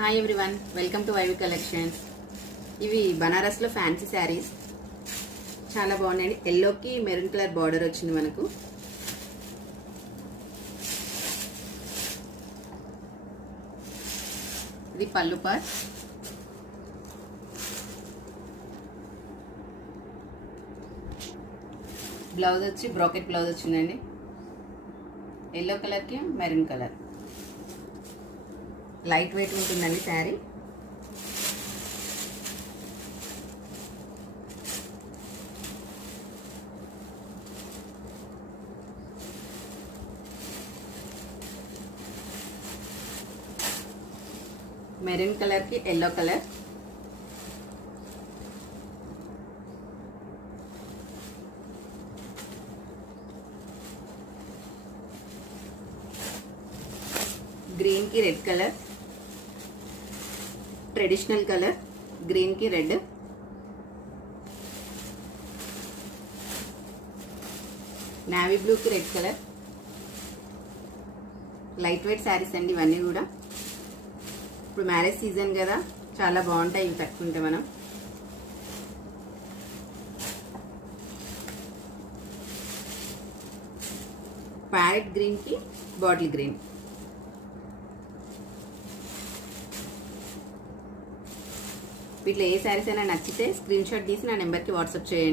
Hi everyone, welcome to YV collections. ఇవి బనారస్లో ఫ్యాన్సీ శారీస్ చాలా బాగున్నాయండి. ఎల్లోకి మెరూన్ కలర్ బార్డర్ వచ్చింది మనకు. ఇది పళ్ళు పార్ట్. బ్లౌజ్ వచ్చి బ్రాకెట్ బ్లౌజ్ వచ్చిందండి. ఎల్లో కలర్కి మెరూన్ కలర్. లైట్ వెయిట్ ఉంటుందండి శారీ. మెరూన్ కలర్కి ఎల్లో కలర్. గ్రీన్ కి red colour. Traditional colour green కి రెడ్. నావీ బ్లూ కి red colour. Light weight saris అండి ఇవన్నీ కూడా. ఇప్పుడు మ్యారేజ్ సీజన్ కదా, చాలా బాగుంటాయి ఇవి కట్టుకుంటే మనం. ప్యారెట్ గ్రీన్ కి బాటిల్ గ్రీన్. వీటిలో ఏ శారీస్ అయినా నచ్చితే స్క్రీన్ షాట్ తీసి నా నెంబర్కి వాట్సాప్ చేయండి.